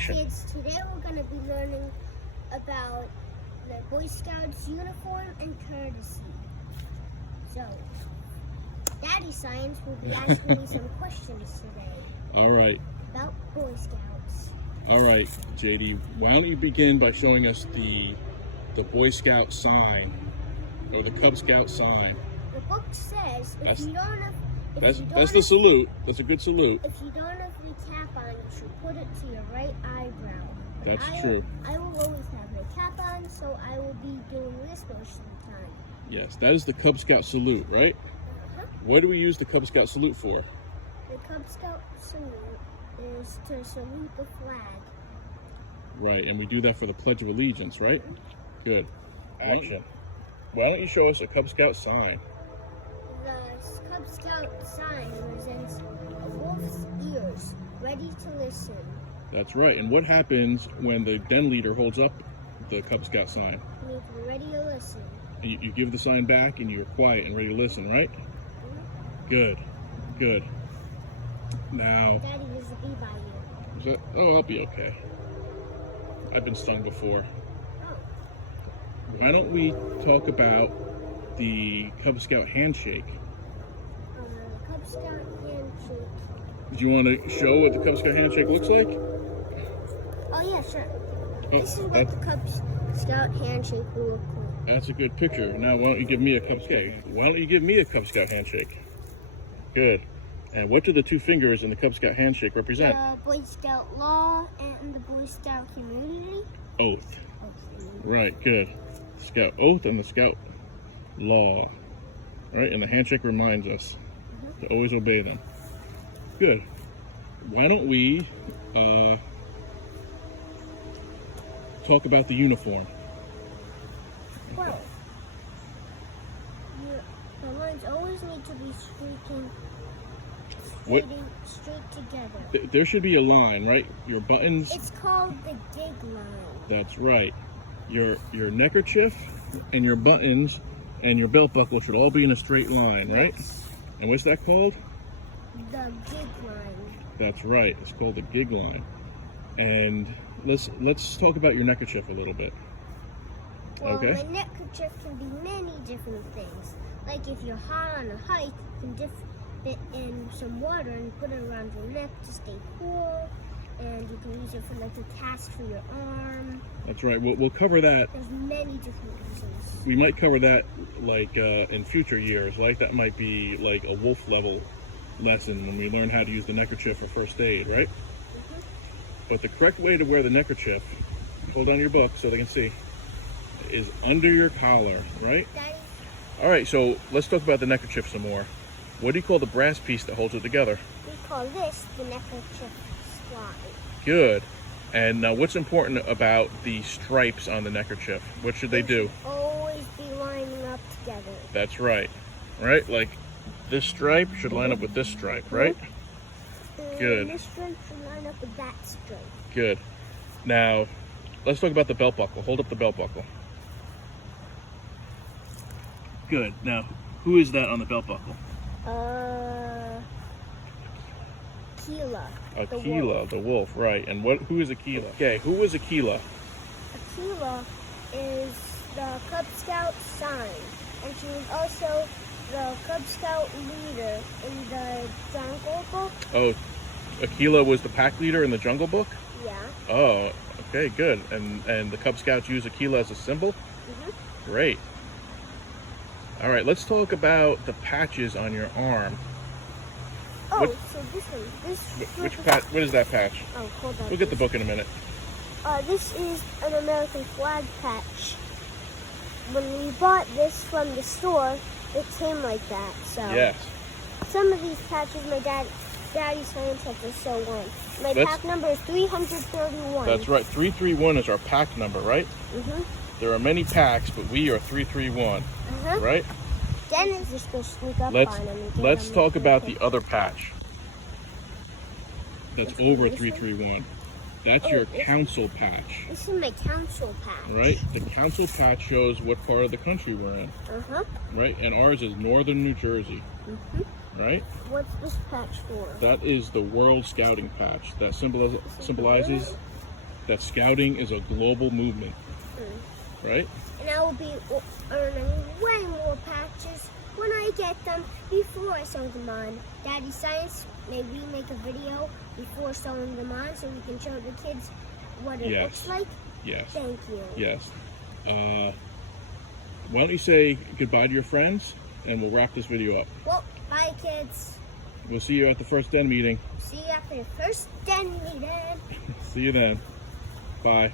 action. Kids, today we're going to be learning about the Boy Scouts uniform and courtesy. So, Daddy Science will be asking me some questions today. All right. About Boy Scouts. All right, JD. Why don't you begin by showing us the Boy Scout sign or the Cub Scout sign? The book says if you don't have that's the salute. That's a good salute. If you don't have the cap on, you should put it to your right eyebrow. That's true. I will always have my cap on, so I will be doing this most of the time. Yes, that is the Cub Scout salute, right? What do we use the Cub Scout salute for? The Cub Scout salute is to salute the flag. Right, and we do that for the Pledge of Allegiance, right? Good. Action. Why don't you show us a Cub Scout sign? The Cub Scout sign represents a wolf's ears, ready to listen. That's right. And what happens when the den leader holds up the Cub Scout sign? It means we're ready to listen. You give the sign back and you're quiet and ready to listen, right? Good. Good. Now... Daddy, there's a bee by you. Oh, I'll be okay. I've been stung before. Oh. Why don't we talk about the Cub Scout handshake? The Cub Scout handshake. Do you want to show what the Cub Scout handshake looks like? Oh, yeah, sure. Oh, this is what the Cub Scout handshake will look like. That's a good picture. Now, why don't you give me a Cub Scout? Why don't you give me a Cub Scout handshake? Good. And what do the two fingers in the Cub Scout handshake represent? The Boy Scout law and the Boy Scout community. Oath. Right, good. Scout oath and the Scout law. Right, and the handshake reminds us to always obey them. Good. Why don't we talk about the uniform? Well, the lines always need to be straight together. There should be a line, right? Your buttons. It's called the gig line. That's right. Your neckerchief and your buttons and your belt buckle should all be in a straight line, right? Yes. And what's that called? The gig line. That's right. It's called the gig line. And let's talk about your neckerchief a little bit. Well, okay. the neckerchief can be many different things. Like if you're hot on a hike, you can dip it in some water and put it around your neck to stay cool. And you can use it for like a cast for your arm. That's right. We'll cover that. There's many different reasons. We might cover that like in future years. Like that might be like a wolf level lesson when we learn how to use the neckerchief for first aid, right? But the correct way to wear the neckerchief, hold on to your book so they can see, is under your collar, right? Daddy? All right, so let's talk about the neckerchief some more. What do you call the brass piece that holds it together? We call this the neckerchief slide. Good. And now what's important about the stripes on the neckerchief? What should they do? Always be lining up together. That's right. Right? Like this stripe should line up with this stripe, right? Good. This stripe should line up with that stripe. Good. Now, let's talk about the belt buckle. Hold up the belt buckle. Good. Now, who is that on the belt buckle? Aquila. Aquila, the wolf, right. And who is Aquila? Okay, who is Aquila? Aquila is the Cub Scout sign. And she was also the Cub Scout leader in the Jungle Book. Oh, Aquila was the pack leader in the Jungle Book? Yeah. Oh, okay, good. And the Cub Scouts use Aquila as a symbol? Great. All right, let's talk about the patches on your arm. Oh, so this one. Which patch? What is that patch? Oh, hold on. We'll get the book in a minute. This is an American flag patch. When we bought this from the store, it came like that. So yes. Some of these patches my Daddy Science had to sew on. My pack number is 331. That's right. 331 is our pack number, right? There are many packs, but we are 331. Right? Dennis is going to sneak up on him. Let's talk about the other patch. That's over 331. That's your council patch. This is my council patch. Right? The council patch shows what part of the country we're in. Right? And ours is northern New Jersey. Right? What's this patch for? That is the World Scouting patch. That symbolizes that scouting is a global movement, right? And I will be earning way more patches when I get them before I sew them on. Daddy Science, may we make a video before sewing them on so we can show the kids what it looks like? Yes. Thank you. Yes. Why don't you say goodbye to your friends, and we'll wrap this video up. Well, bye kids. We'll see you at the first den meeting. See you after the first den meeting. See you then. Bye.